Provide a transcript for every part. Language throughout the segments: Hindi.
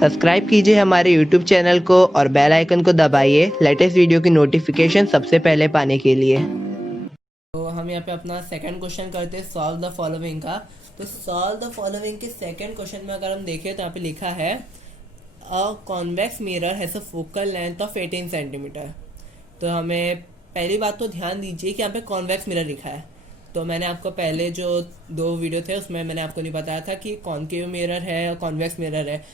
सब्सक्राइब कीजिए हमारे यूट्यूब चैनल को और बेल आइकन को दबाइए लेटेस्ट वीडियो की नोटिफिकेशन सबसे पहले पाने के लिए। तो हम यहाँ पे अपना सेकंड क्वेश्चन करते हैं सॉल्व द फॉलोइंग का। तो सॉल्व द फॉलोइंग के सेकंड क्वेश्चन में अगर हम देखें तो यहाँ पे लिखा है a convex mirror has a focal length of 18 centimetre. तो हमें पहली बात तो ध्यान दीजिए कि यहाँ पे कॉन्वेक्स मिरर लिखा है। तो मैंने आपको पहले जो 2 वीडियो थे उसमें मैंने आपको नहीं बताया था कि कॉनकेव मिरर है और कॉन्वेक्स मिरर है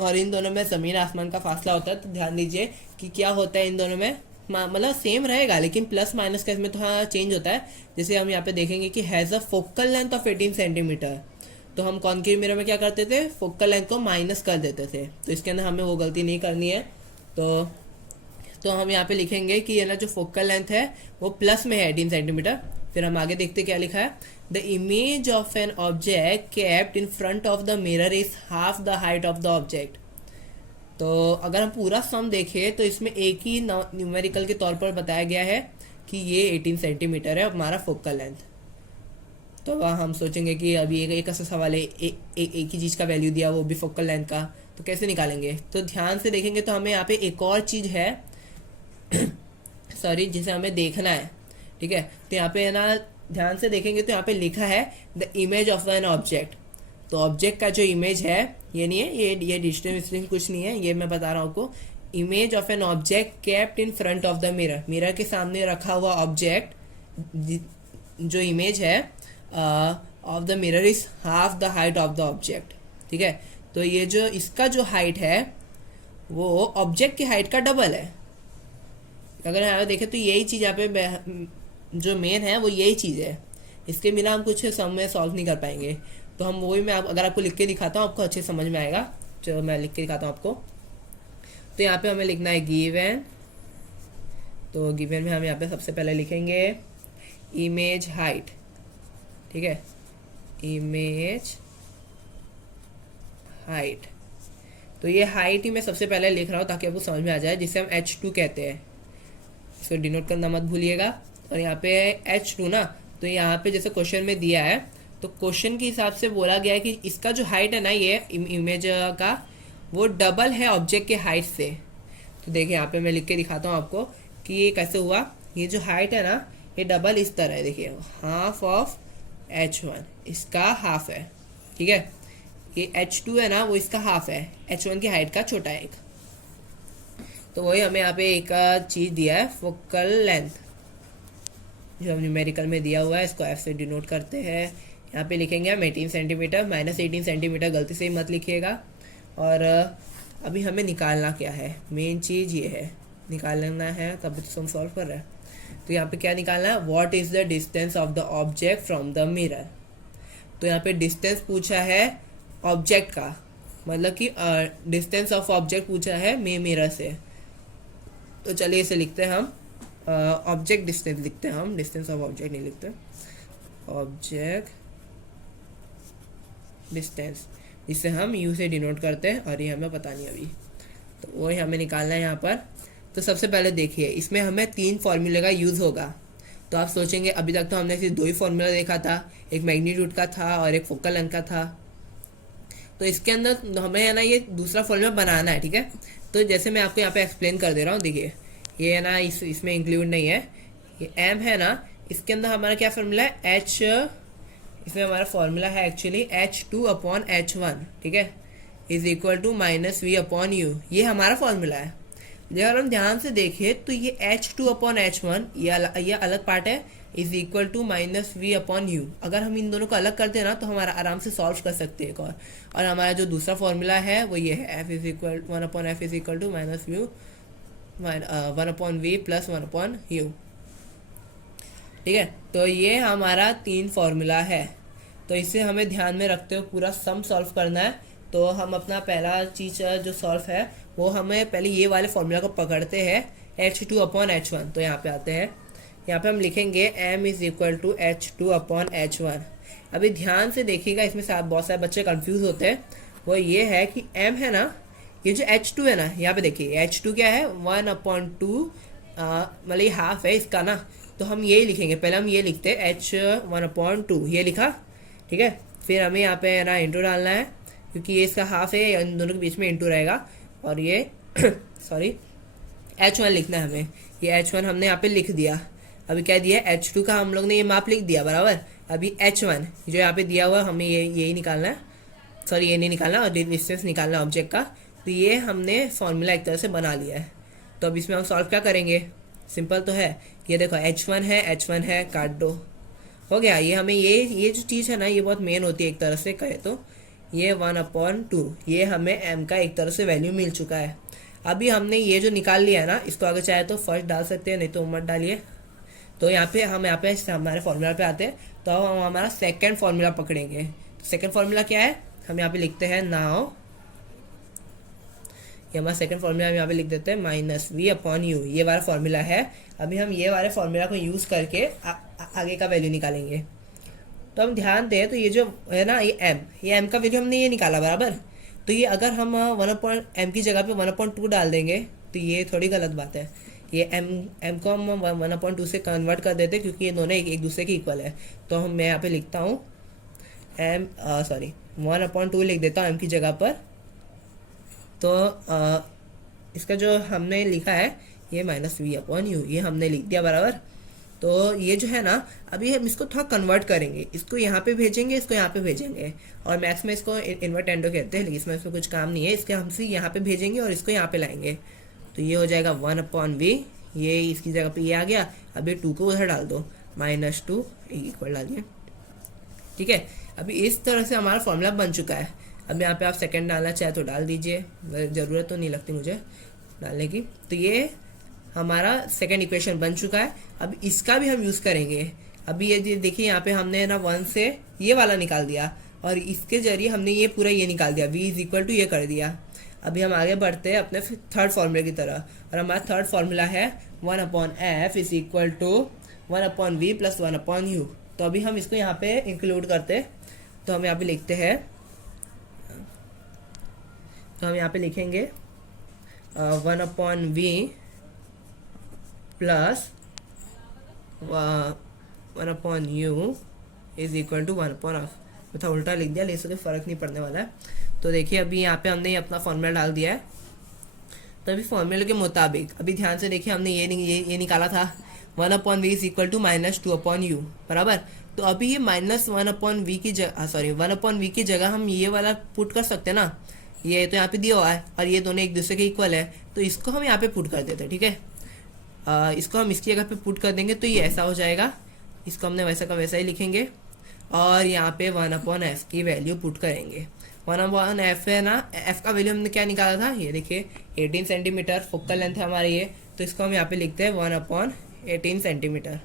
और इन दोनों में ज़मीन आसमान का फासला होता है। तो ध्यान दीजिए कि क्या होता है इन दोनों में, मतलब सेम रहेगा लेकिन प्लस माइनस का इसमें थोड़ा चेंज होता है। जैसे हम यहाँ पे देखेंगे कि has a focal length of 18 centimetre, तो हम कॉनकेव मिरर में क्या करते थे, फोकल लेंथ को माइनस कर देते थे। तो इसके अंदर हमें वो गलती नहीं करनी है। तो हम यहाँ पे लिखेंगे कि ये ना जो फोकल लेंथ है वो प्लस में है 18 सेंटीमीटर। फिर हम आगे देखते क्या लिखा है, the image of an object kept in front of the mirror is half the height of the object. तो अगर हम पूरा सम देखें तो इसमें एक ही न्यूमेरिकल के तौर पर बताया गया है कि ये 18 सेंटीमीटर है हमारा फोकल लेंथ। तो वह हम सोचेंगे कि अभी एक ऐसा सवाल है, एक ही चीज़ का वैल्यू दिया वो भी फोकल लेंथ का, तो कैसे निकालेंगे। तो ध्यान से देखेंगे तो हमें यहाँ पे एक और चीज़ है सॉरी, जिसे हमें देखना है। ठीक है, तो यहाँ पे है ना, ध्यान से देखेंगे तो यहाँ पे लिखा है the image of an object. तो ऑब्जेक्ट का जो इमेज है ये नहीं है, ये डिस्टेंस कुछ नहीं है, ये मैं बता रहा हूँ आपको। Image of an object kept in front of the mirror, mirror के सामने रखा हुआ ऑब्जेक्ट जो इमेज है of the mirror is half the height of the object. ठीक है, तो ये जो इसका जो हाइट है वो ऑब्जेक्ट की हाइट का डबल है। अगर यहाँ देखें तो यही चीज़ यहाँ पे जो मेन है वो यही चीज़ है, इसके बिना हम कुछ सम में सॉल्व नहीं कर पाएंगे। तो हम वही मैं अगर आपको लिख के दिखाता हूँ आपको अच्छे समझ में आएगा। चलो मैं लिख के दिखाता हूँ आपको। तो यहाँ पे हमें लिखना है गिवन। तो गिवन में हम यहाँ पे सबसे पहले लिखेंगे इमेज हाइट। ठीक है, इमेज हाइट। तो ये हाइट ही मैं सबसे पहले लिख रहा हूँ ताकि आपको समझ में आ जाए, जिसे हम H2 कहते हैं। इसको डिनोट करना मत भूलिएगा। और यहाँ पे H2 ना, तो यहाँ पे जैसे क्वेश्चन में दिया है तो क्वेश्चन के हिसाब से बोला गया है कि इसका जो हाइट है ना, ये इमेज का वो डबल है ऑब्जेक्ट के हाइट से। तो देखिए यहाँ पे मैं लिख के दिखाता हूँ आपको कि ये कैसे हुआ। ये जो हाइट है ना ये डबल इस तरह है, देखिए हाफ ऑफ H1, इसका हाफ है। ठीक है, ये H2 है ना वो इसका हाफ है, H1 की हाइट का छोटा है एक। तो वही हमें यहाँ पे एक चीज़ दिया है फोकल लेंथ, जो हम न्यूमेरिकल में दिया हुआ है, इसको F से डिनोट करते हैं। यहाँ पे लिखेंगे हम 18 सेंटीमीटर, माइनस 18 सेंटीमीटर गलती से ही मत लिखिएगा। और अभी हमें निकालना क्या है, मेन चीज़ ये है, निकालना है, तब तो हम सॉल्व कर रहे हैं। तो यहाँ पे क्या निकालना है, what is the distance of the object from the mirror. तो यहाँ पे डिस्टेंस पूछा है ऑब्जेक्ट का, मतलब कि डिस्टेंस ऑफ ऑब्जेक्ट पूछा है मिरर से। तो चलिए इसे लिखते हैं हम ऑब्जेक्ट डिस्टेंस लिखते हैं हम, डिस्टेंस ऑफ ऑब्जेक्ट नहीं लिखते, ऑब्जेक्ट डिस्टेंस, जिसे हम यू से डिनोट करते हैं और ये हमें पता नहीं अभी। तो वही हमें निकालना है यहाँ पर। तो सबसे पहले देखिए इसमें हमें 3 फॉर्मूले का यूज़ होगा। तो आप सोचेंगे अभी तक तो हमने सिर्फ 2 ही फॉर्मूला देखा था, एक मैग्नीट्यूड का था और एक फोकल लेंथ का था। तो इसके अंदर हमें है ना ये दूसरा फॉर्मूला बनाना है। ठीक है, तो जैसे मैं आपको यहाँ पे एक्सप्लेन कर दे रहा हूँ, देखिए ये है ना इसमें इंक्लूड नहीं है, ये m है ना, इसके अंदर हमारा क्या फॉर्मूला है h, इसमें हमारा फॉर्मूला है एक्चुअली H2/H1। ठीक है, इज इक्वल टू -v/u, ये हमारा फॉर्मूला है। अगर हम ध्यान से देखें तो ये H2/H1 ये अलग पार्ट है, इज इक्वल टू -v/u। अगर हम इन दोनों को अलग करते हैं ना तो हमारा आराम से सॉल्व कर सकते हैं एक और हमारा जो दूसरा फॉर्मूला है वो ये है f is equal 1/f is equal to -v 1/v plus 1/u। ठीक है, तो ये हमारा 3 फॉर्मूला है। तो इसे हमें ध्यान में रखते हुए पूरा सम सॉल्व करना है। तो हम अपना पहला चीज़ जो सॉल्व है वो हमें पहले ये वाले फॉर्मूला को पकड़ते हैं H2/H1। तो यहाँ पे आते हैं, यहाँ पे हम लिखेंगे m is equal to H2/H1। अभी ध्यान से देखिएगा, इसमें से बहुत सारे बच्चे कंफ्यूज होते हैं। वो ये है कि m है ना, ये जो H2 है ना, यहाँ पे देखिए H2 क्या है 1/2, मतलब ये हाफ है इसका ना, तो हम यही लिखेंगे। पहले हम ये लिखते हैं H 1/2, ये लिखा। ठीक है, फिर हमें यहाँ पे ना इंटू डालना है, क्योंकि ये इसका हाफ है, इन दोनों के बीच में इंटू रहेगा। और ये सॉरी H1 लिखना है हमें, ये H1 हमने यहाँ पे लिख दिया। अभी क्या दिया है, H2 का हम लोग ने ये माप लिख दिया बराबर। अभी H1 जो यहाँ पे दिया हुआ हमें यही निकालना है, सॉरी ये नहीं निकालना, और डिस्टेंस निकालना है ऑब्जेक्ट का। तो ये हमने फॉर्मूला एक तरह से बना लिया है। तो अब इसमें हम सॉल्व क्या करेंगे, सिंपल तो है। ये देखो H1 है, काट दो, हो गया। ये हमें ये जो चीज़ है ना, ये बहुत मेन होती है एक तरह से कहे तो। ये 1/2, ये हमें m का एक तरह से वैल्यू मिल चुका है। अभी हमने ये जो निकाल लिया है ना, इसको अगर चाहे तो फर्स्ट डाल सकते हैं, नहीं तो मत डालिए। तो यहाँ पे हमारे फॉर्मूला पे आते हैं। तो अब हम हमारा सेकंड फॉर्मूला पकड़ेंगे। तो सेकंड फॉर्मूला क्या है, हम यहाँ पे लिखते हैं नाउ, ये हमारा सेकंड फॉर्मूला हम यहाँ पे लिख देते हैं -v/u, ये वाला फॉर्मूला है। अभी हम ये वाले फॉर्मूला को यूज़ करके आगे का वैल्यू निकालेंगे। तो हम ध्यान दें तो ये जो है ना, ये m का वैल्यू हमने ये निकाला बराबर। तो ये अगर हम 1/m की जगह पे 1/2 डाल देंगे तो ये थोड़ी गलत बात है। ये m को हम 1/2 से कन्वर्ट कर देते, क्योंकि ये दोनों एक दूसरे के इक्वल है। तो मैं यहाँ पे लिखता हूँ 1/2 लिख देता हूँ m की जगह पर। तो इसका जो हमने लिखा है ये -v/u, ये हमने लिख दिया बराबर। तो ये जो है ना, अभी हम इसको थोड़ा कन्वर्ट करेंगे, इसको यहाँ पे भेजेंगे, इसको यहाँ पे भेजेंगे। और मैथ्स में इसको इन्वर्टेंडो कहते हैं, लेकिन इसमें कुछ काम नहीं है। इसके हमसे यहाँ पे भेजेंगे और इसको यहाँ पे लाएंगे। तो ये हो जाएगा 1/v, ये इसकी जगह पे ये आ गया। अभी 2 को उधर डाल दो, -2 इक्वल डालिए, ठीक है। अभी इस तरह से हमारा फॉर्मूला बन चुका है। अब यहाँ पे आप सेकंड डालना चाहे तो डाल दीजिए, ज़रूरत तो नहीं लगती मुझे डालने की। तो ये हमारा सेकंड इक्वेशन बन चुका है। अब इसका भी हम यूज़ करेंगे। अभी ये देखिए, यहाँ पे हमने ना 1 से ये वाला निकाल दिया, और इसके जरिए हमने ये पूरा ये निकाल दिया, v = ये कर दिया। अभी हम आगे बढ़ते हैं अपने थर्ड फार्मूले की तरह, और हमारा थर्ड फार्मूला है 1/f = 1/v + 1/u। तो अभी हम इसको यहाँ पे इंक्लूड करते हैं। तो हम यहाँ पे लिखते हैं, तो हम यहाँ पे लिखेंगे 1/v + 1/u = 1/f। मैं थोड़ा उल्टा लिख दिया, लेकिन इससे फ़र्क नहीं पड़ने वाला है। तो देखिए, अभी यहाँ पे हमने ये अपना फॉर्मूला डाल दिया है। तो अभी फॉर्मूले के मुताबिक अभी ध्यान से देखिए, हमने ये निकाला था 1/v = -2/u बराबर। तो अभी ये -1/v की जगह, सॉरी 1/v की जगह हम ये वाला पुट कर सकते हैं ना। ये तो यहाँ पे दिया हुआ है और ये दोनों एक दूसरे के इक्वल है, तो इसको हम यहाँ पे पुट कर देते हैं, ठीक है। इसको हम इसकी जगह पे पुट कर देंगे तो ये ऐसा हो जाएगा। इसको हमने वैसा का वैसा ही लिखेंगे, और यहाँ पे 1/f की वैल्यू पुट करेंगे। 1/f है ना, f का वैल्यू हमने क्या निकाला था, ये देखिए 18 सेंटीमीटर फोकल लेंथ है हमारी ये। तो इसको हम यहाँ पे लिखते हैं 1/18 सेंटीमीटर।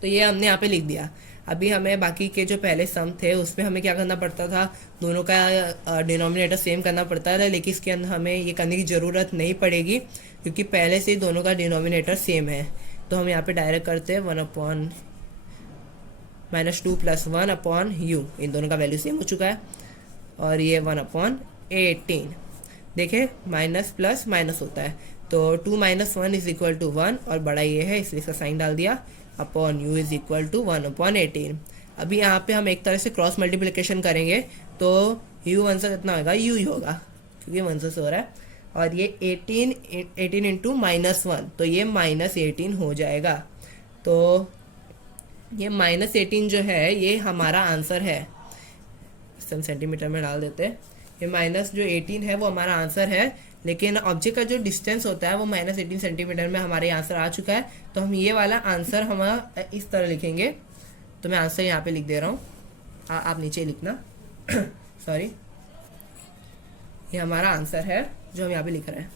तो ये हमने यहाँ पे लिख दिया। अभी हमें बाकी के जो पहले सम थे उसमें हमें क्या करना पड़ता था, दोनों का डिनोमिनेटर सेम करना पड़ता था, लेकिन इसके अंदर हमें ये करने की ज़रूरत नहीं पड़ेगी, क्योंकि पहले से ही दोनों का डिनोमिनेटर सेम है। तो हम यहाँ पे डायरेक्ट करते हैं -2 + 1/u, इन दोनों का वैल्यू सेम हो चुका है। और ये 1/18, देखें माइनस प्लस माइनस होता है, तो 2 - 1 = 1, और बड़ा ये है इसलिए इसका साइन डाल दिया, अपॉन u = 1/18। अभी यहाँ पे हम एक तरह से क्रॉस मल्टीप्लिकेशन करेंगे, तो u1 से कितना होगा, u ही होगा, क्योंकि 1 से हो रहा है। और ये 18 × -1, तो ये -18 हो जाएगा। तो ये -18 जो है ये हमारा आंसर है। हम सेंटीमीटर में डाल देते हैं, ये -18 है वो हमारा आंसर है। लेकिन ऑब्जेक्ट का जो डिस्टेंस होता है वो -18 सेंटीमीटर में हमारे आंसर आ चुका है। तो हम ये वाला आंसर हमारा इस तरह लिखेंगे। तो मैं आंसर यहाँ पे लिख दे रहा हूँ, आप नीचे लिखना सॉरी, ये हमारा आंसर है जो हम यहाँ पे लिख रहे हैं।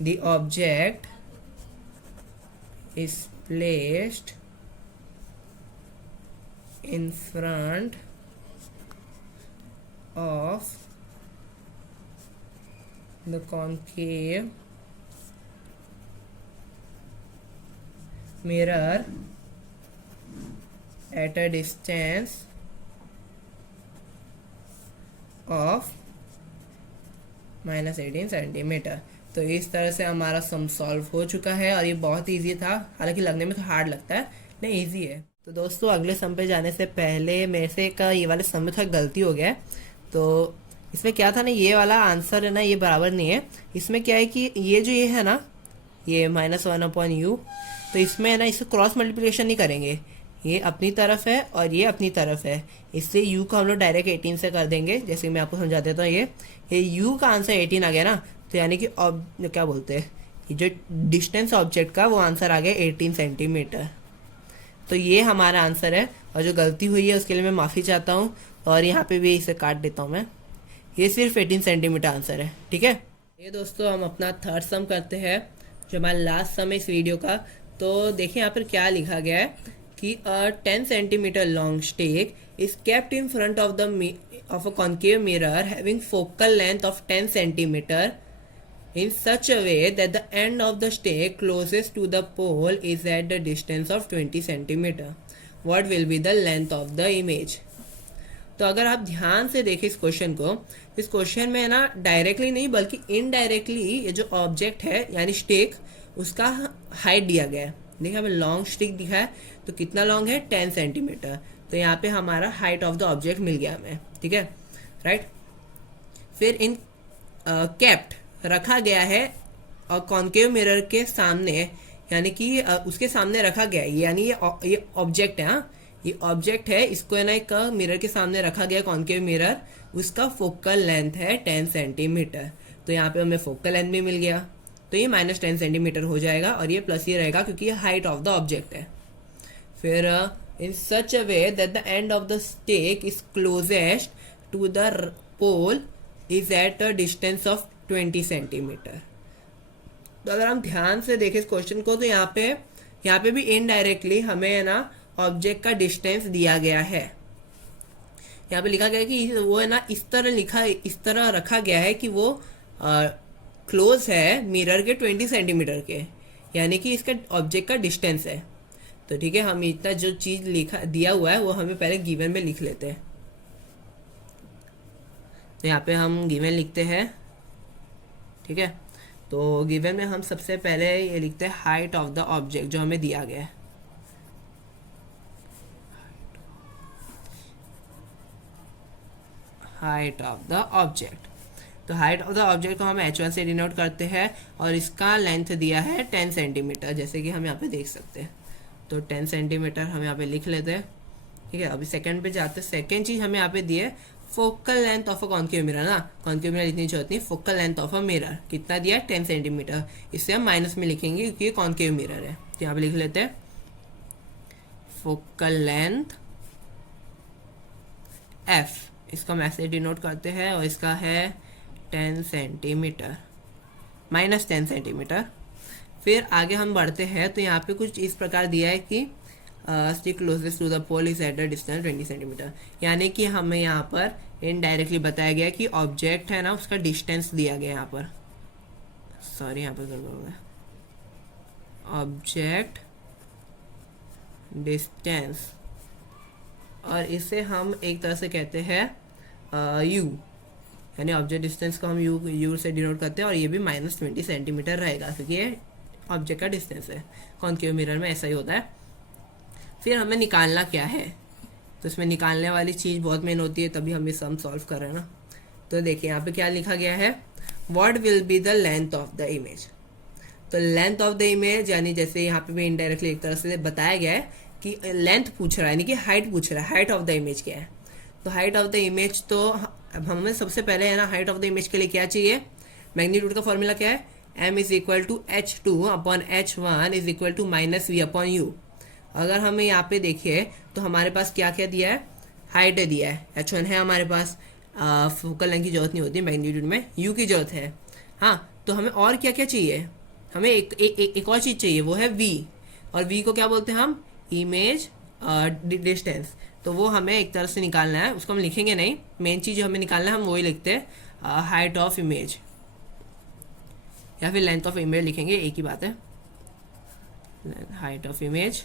The object is placed in front of the concave mirror at a distance of -18 centimetre. तो इस तरह से हमारा सम सॉल्व हो चुका है, और ये बहुत ईजी था, हालांकि लगने में तो हार्ड लगता है, नहीं ईजी है। तो दोस्तों अगले सम पे जाने से पहले मेरे से का ये वाले सम में थोड़ा गलती हो गया है। तो इसमें क्या था ना, ये वाला आंसर है ना, ये बराबर नहीं है। इसमें क्या है कि ये है ना, ये -1/u, तो इसमें है ना, इसे क्रॉस मल्टीप्लिकेशन नहीं करेंगे। ये अपनी तरफ है और ये अपनी तरफ है, इसलिए u को हम लोग डायरेक्ट 18 से कर देंगे। जैसे मैं आपको समझा देता हूँ, ये u का आंसर 18 आ गया ना, तो यानी कि क्या बोलते हैं, ये जो डिस्टेंस ऑब्जेक्ट का वो आंसर आ गया 18 सेंटीमीटर। तो ये हमारा आंसर है, और जो गलती हुई है उसके लिए मैं माफ़ी चाहता हूँ, और यहाँ पे भी इसे काट देता हूँ मैं। ये सिर्फ 18 सेंटीमीटर आंसर है, ठीक है। ये दोस्तों हम अपना थर्ड सम करते हैं, जो हमारा लास्ट सम है इस वीडियो का। तो देखिए यहाँ पर क्या लिखा गया है कि 10 centimetre long stake is kept in front of a concave mirror having focal length of 10 centimetre in such a way that the end of the stake closest to the pole is at the distance of 20 centimeter. What will be the length of the image? तो अगर आप ध्यान से देखें इस क्वेश्चन को, इस क्वेश्चन में है ना, डायरेक्टली नहीं बल्कि इनडायरेक्टली ये जो ऑब्जेक्ट है यानी स्टेक, उसका हाइट दिया गया है। देखिए हमें लॉन्ग स्टिक दिखा है, तो कितना लॉन्ग है, 10 सेंटीमीटर। तो यहाँ पे हमारा हाइट ऑफ द ऑब्जेक्ट मिल गया हमें, ठीक है, राइट। फिर इन कैप्ट रखा गया है और कॉन्केव मिरर के सामने, यानी कि उसके सामने रखा गया है, यानी ये ऑब्जेक्ट है। हाँ, ये ऑब्जेक्ट है, इसको है ना एक मिरर के सामने रखा गया कॉन्केव मिरर, उसका फोकल लेंथ है 10 सेंटीमीटर। तो यहाँ पे हमें फोकल लेंथ भी मिल गया, तो ये -10 सेंटीमीटर हो जाएगा, और ये प्लस ये रहेगा क्योंकि ये हाइट ऑफ द ऑब्जेक्ट है। फिर in such a way that the end of the stake is closest to the pole is at a distance of 20 centimetre. तो अगर हम ध्यान से देखें इस क्वेश्चन को, तो यहाँ पे भी इनडायरेक्टली हमें है ना ऑब्जेक्ट का डिस्टेंस दिया गया है। यहाँ पे लिखा गया है कि वो है ना इस तरह रखा गया है कि वो क्लोज है मिरर के 20 सेंटीमीटर के, यानी कि इसका ऑब्जेक्ट का डिस्टेंस है। तो ठीक है, हम इतना जो चीज लिखा दिया हुआ है वो हमें पहले गिवन में लिख लेते हैं। तो यहाँ पे हम गिवन लिखते हैं, ठीक है। तो गिवन में हम सबसे पहले ये लिखते हैं हाइट ऑफ द ऑब्जेक्ट जो हमें दिया गया है। हाइट ऑफ द ऑब्जेक्ट, तो हाइट ऑफ द ऑब्जेक्ट को हम h1 से डिनोट करते हैं, और इसका लेंथ दिया है 10 सेंटीमीटर, जैसे कि हम यहाँ पे देख सकते हैं। तो 10 सेंटीमीटर हम यहाँ पे लिख लेते हैं, ठीक है। अभी सेकंड पे जाते हैं। सेकंड चीज हमें यहाँ पे दी है focal length of a concave mirror ना, कॉन्केव मिरर इतनी जरूरत नहीं, focal length of a mirror कितना दिया है, 10 सेंटीमीटर। इससे हम माइनस में लिखेंगे क्योंकि ये कॉन्केव मिरर है। तो यहाँ पे लिख लेते हैं फोकल लेंथ f, इसका हम ऐसे डिनोट करते हैं, और इसका है 10 सेंटीमीटर, -10 सेंटीमीटर। फिर आगे हम बढ़ते हैं, तो यहाँ पे कुछ इस प्रकार दिया है कि stick closest to the pole is at the distance 20 centimetre, यानी कि हमें यहाँ पर इनडायरेक्टली बताया गया कि ऑब्जेक्ट है ना उसका डिस्टेंस दिया गया यहाँ पर, सॉरी यहाँ पर गड़बड़ हो गया, ऑब्जेक्ट डिस्टेंस, और इसे हम एक तरह से कहते हैं u, यानी ऑब्जेक्ट डिस्टेंस को हम u से डिनोट करते हैं, और ये भी -20 सेंटीमीटर रहेगा क्योंकि ये ऑब्जेक्ट का डिस्टेंस है। कॉन्केव मिरर में ऐसा ही होता है। फिर हमें निकालना क्या है, तो इसमें निकालने वाली चीज़ बहुत मेन होती है, तभी हम ये सम सॉल्व कर रहे हैं ना। तो देखिए यहाँ पे क्या लिखा गया है, what will be the length of the image. तो लेंथ ऑफ द इमेज, यानी जैसे यहाँ पे भी इनडायरेक्टली एक तरह से बताया गया है कि लेंथ पूछ रहा है, यानी कि हाइट पूछ रहा है, हाइट ऑफ द इमेज क्या है। तो हाइट ऑफ द इमेज, तो अब हमें सबसे पहले है ना हाइट ऑफ द इमेज के लिए क्या चाहिए, मैग्नीट्यूड का फॉर्मूला क्या है, m is equal to h2/h1 is equal to -v/u। अगर हमें यहाँ पे देखिए तो हमारे पास क्या क्या दिया है, हाइट दिया है, h1 है हमारे पास, फोकल लेंथ की जरूरत नहीं होती, मैग्नीट्यूड में u की जरूरत है। हाँ, तो हमें और क्या क्या चाहिए, हमें एक और चीज़ चाहिए, वो है v, और v को क्या बोलते हैं हम, इमेज डिस्टेंस। तो वो हमें एक तरह से निकालना है, उसको हम लिखेंगे नहीं, मेन चीज़ जो हमें निकालना है हम वही लिखते हैं, हाइट ऑफ इमेज या फिर लेंथ ऑफ इमेज लिखेंगे, एक ही बात है, हाइट ऑफ इमेज।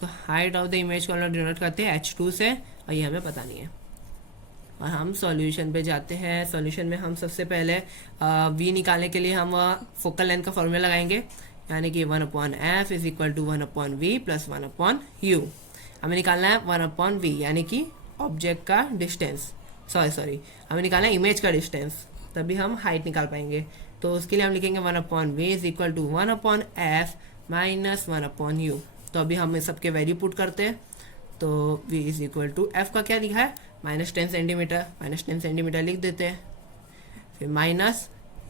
तो हाइट ऑफ द इमेज को हम लोग डिनोट करते हैं h2 से, और ये हमें पता नहीं है। और हम सॉल्यूशन पे जाते हैं। सॉल्यूशन में हम सबसे पहले v निकालने के लिए हम फोकल लेंथ का फॉर्मूला लगाएंगे, यानी कि 1/f is equal to 1/v plus 1/u। हमें निकालना है 1/v, यानी कि ऑब्जेक्ट का डिस्टेंस, सॉरी हमें निकालना है इमेज का डिस्टेंस, तभी हम हाइट निकाल पाएंगे। तो उसके लिए हम लिखेंगे 1/v is equal to 1/f minus 1/u। तो अभी हम इस सबके वैल्यू पुट करते हैं। तो v is equal to f का क्या लिखा है -10 सेंटीमीटर, -10 सेंटीमीटर लिख देते हैं। फिर माइनस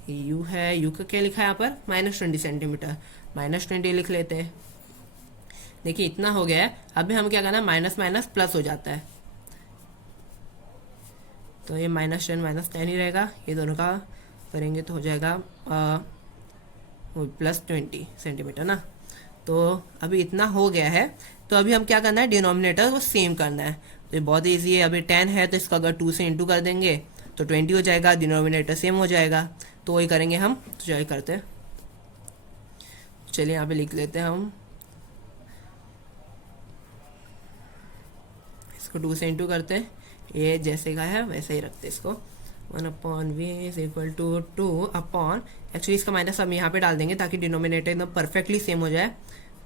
u है, u का क्या लिखा है यहाँ पर -20 सेंटीमीटर, -20 लिख लेते हैं। देखिए इतना हो गया है। अभी हम क्या करना है, माइनस माइनस प्लस हो जाता है, तो ये -10 -10 ही रहेगा, ये दोनों का करेंगे तो हो जाएगा +20 सेंटीमीटर ना। तो अभी इतना हो गया है। तो अभी हम क्या करना है, डिनोमिनेटर वो सेम करना है। तो ये बहुत ईजी है। अभी 10 है तो इसका अगर 2 से इंटू कर देंगे तो 20 हो जाएगा, डिनोमिनेटर सेम हो जाएगा। तो वही करेंगे हम, तो चलिए करते हैं। चलिए यहाँ पे लिख लेते हैं हम, इसको 2 से इंटू करते हैं, ये जैसे का है वैसे ही रखते हैं इसको। 1/v is equal to 2 actually इसका माइनस हम यहाँ पे डाल देंगे ताकि डिनोमिनेटर एकदम परफेक्टली सेम हो जाए।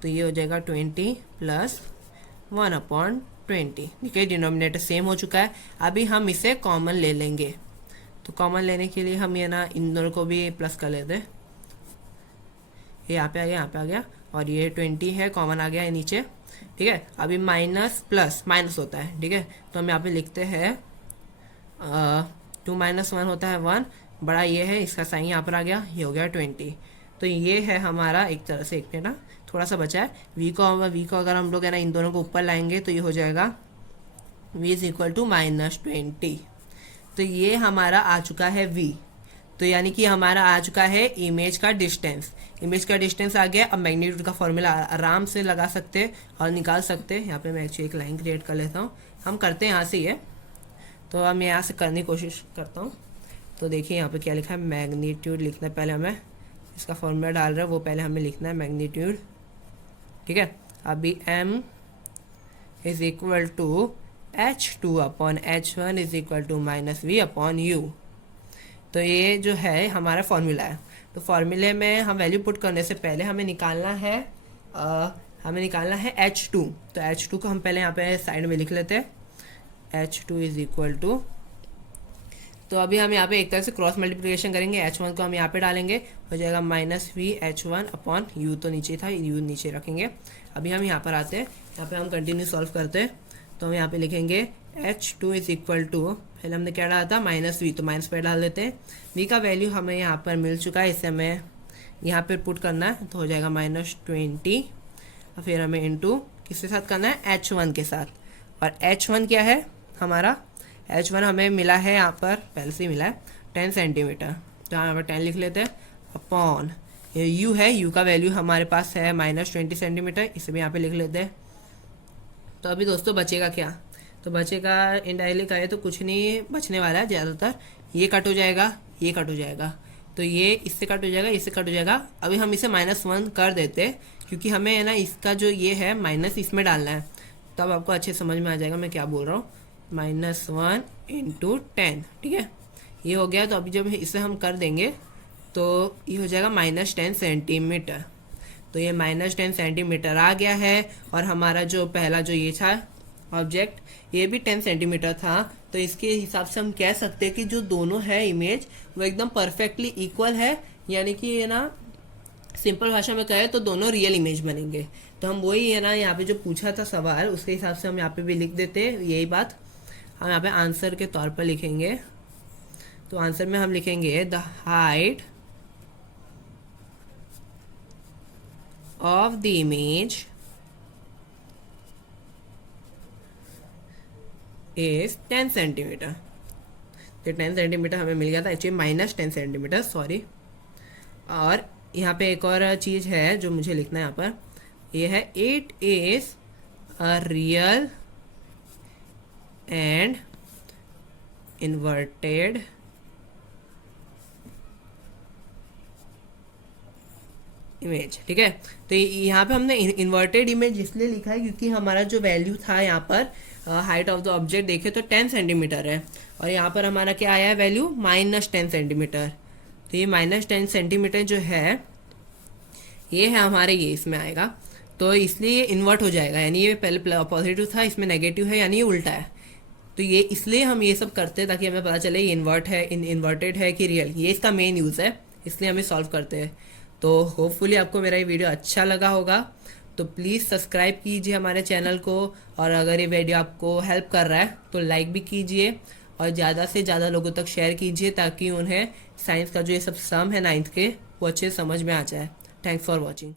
तो ये हो जाएगा 20 प्लस 1/20। ठीक है, डिनोमिनेटर सेम हो चुका है। अभी हम इसे कॉमन ले लेंगे। तो कॉमन लेने के लिए हम ये ना इन दोनों को भी प्लस कर लेते हैं। ये यहाँ पे आ गया, यहाँ पे आ गया, और ये 20 है, कॉमन आ गया है नीचे। ठीक है, अभी माइनस प्लस माइनस होता है। ठीक है, तो हम यहाँ पे लिखते हैं 2 - 1 होता है 1, बड़ा ये है, इसका साइन यहाँ पर आ गया, ये हो गया 20। तो ये है हमारा एक तरह से, एक मिनट ना थोड़ा सा बचा है, v को अगर हम लोग है ना इन दोनों को ऊपर लाएंगे तो ये हो जाएगा v इज इक्वल टू -20। तो ये हमारा आ चुका है v। तो यानी कि हमारा आ चुका है इमेज का डिस्टेंस। इमेज का डिस्टेंस आ गया। अब मैग्नीट्यूड का फॉर्मूला आराम से लगा सकते हैं और निकाल सकते हैं। यहाँ पे मैं एक्चुअली एक लाइन क्रिएट कर लेता हूँ, हम करते हैं यहाँ से ये। तो अब मैं यहाँ से करने की कोशिश करता हूँ। तो देखिए यहाँ पे क्या लिखा है, मैग्नीट्यूड लिखना है पहले हमें, इसका फॉर्मूला डाल रहे हैं वो पहले हमें लिखना है मैग्नीट्यूड। ठीक है, अभी m is equal to h2/h1 is equal to -v/u। तो ये जो है हमारा फॉर्मूला है। तो फॉर्मूले में हम वैल्यू पुट करने से पहले हमें निकालना है h2। तो h2 को हम पहले यहाँ पे साइड में लिख लेते हैं। h2 इज इक्वल टू, तो अभी हम यहाँ पे एक तरह से क्रॉस मल्टीप्लिकेशन करेंगे। h1 को हम यहाँ पे डालेंगे, हो जाएगा -v/h1/u। तो नीचे था, u नीचे रखेंगे। अभी हम यहाँ पर आते हैं, यहाँ पे हम कंटिन्यू सॉल्व करते हैं। तो हम यहाँ पे लिखेंगे h2 इज इक्वल टू, पहले हमने क्या डाला था -v, तो माइनस पे डाल देते हैं। v का वैल्यू हमें यहाँ पर मिल चुका है, इसे हमें यहाँ पर पुट करना है। तो हो जाएगा -20, और फिर हमें इंटू किसके साथ करना है, h1 के साथ। और h1 क्या है हमारा, h1 हमें मिला है यहाँ पर, पहले से ही मिला है 10 सेंटीमीटर। तो यहाँ पर 10 लिख लेते हैं, अपॉन ये u है, u का वैल्यू हमारे पास है -20 सेंटीमीटर, इसे भी यहाँ पे लिख लेते हैं। तो अभी दोस्तों बचेगा क्या, तो बचेगा इनडायरेक्टली कहे तो कुछ नहीं बचने वाला है ज़्यादातर। ये कट हो जाएगा, ये कट हो जाएगा, तो ये इससे कट हो जाएगा, इससे कट हो जाएगा। अभी हम इसे -1 कर देते हैं, क्योंकि हमें है ना इसका जो ये है माइनस इसमें डालना है, तब आपको अच्छे समझ में आ जाएगा मैं क्या बोल रहा हूँ। -1 × 10, ठीक है, ये हो गया। तो अभी जब इसे हम कर देंगे तो ये हो जाएगा -10 सेंटीमीटर। तो ये -10 सेंटीमीटर आ गया है। और हमारा जो पहला जो ये था ऑब्जेक्ट, ये भी 10 सेंटीमीटर था। तो इसके हिसाब से हम कह सकते हैं कि जो दोनों है इमेज वो एकदम परफेक्टली इक्वल है, यानी कि ये ना सिंपल भाषा में कहे तो दोनों रियल इमेज बनेंगे। तो हम वही है ना यहाँ पे जो पूछा था सवाल, उसके हिसाब से हम यहाँ पे भी लिख देते हैं यही बात। हम यहाँ पे आंसर के तौर पर लिखेंगे। तो आंसर में हम लिखेंगे the height of the image is 10 centimetre. तो 10 सेंटीमीटर हमें मिल गया था, एक्चुअली -10 सेंटीमीटर, सॉरी। और यहाँ पे एक और चीज़ है जो मुझे लिखना है यहाँ पर, ये है it is a real and inverted image. ठीक है, तो यहाँ पे हमने इन्वर्टेड इमेज इसलिए लिखा है क्योंकि हमारा जो वैल्यू था यहाँ पर हाइट ऑफ द ऑब्जेक्ट देखे तो 10 सेंटीमीटर है, और यहाँ पर हमारा क्या आया है वैल्यू -10 सेंटीमीटर। तो ये -10 सेंटीमीटर जो है ये है हमारे, ये इसमें आएगा। तो इसलिए ये इन्वर्ट हो जाएगा, यानी ये पहले पॉजिटिव था, इसमें नेगेटिव है, यानी ये उल्टा है। तो ये इसलिए हम ये सब करते हैं ताकि हमें पता चले ये इन्वर्ट है, इन्वर्टेड है कि रियल, ये इसका मेन यूज़ है, इसलिए हम ये सॉल्व करते हैं। तो होपफुली आपको मेरा ये वीडियो अच्छा लगा होगा, तो प्लीज़ सब्सक्राइब कीजिए हमारे चैनल को, और अगर ये वीडियो आपको हेल्प कर रहा है तो लाइक भी कीजिए और ज़्यादा से ज़्यादा लोगों तक शेयर कीजिए ताकि उन्हें साइंस का जो ये सब सम है 9th के वो अच्छे से समझ में आ जाए। Thanks for watching.